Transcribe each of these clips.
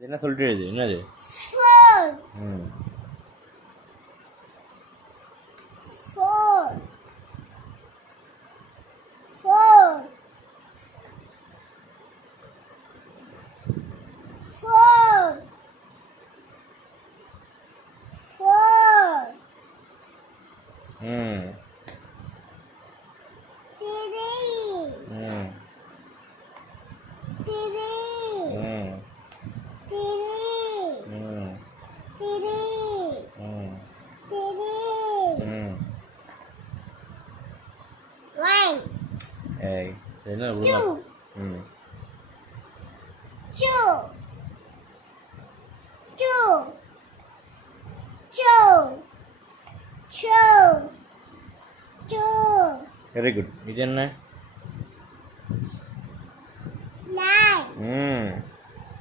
என்ன சொல்லிட்டு எழுது என்னது? ம் ம் ம் ம் ம் ம் ம் ஏய் என்ன ஒழுங்கா ம் வெரி குட். இது என்ன? ம்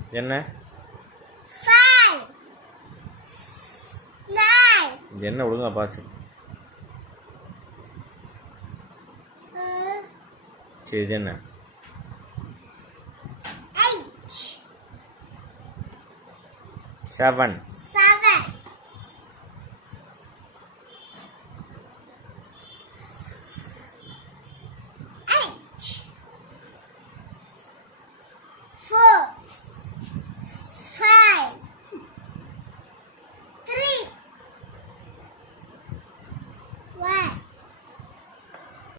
இது என்ன? இது என்ன ஒழுங்கா பாத்து. சரி இது என்ன? 7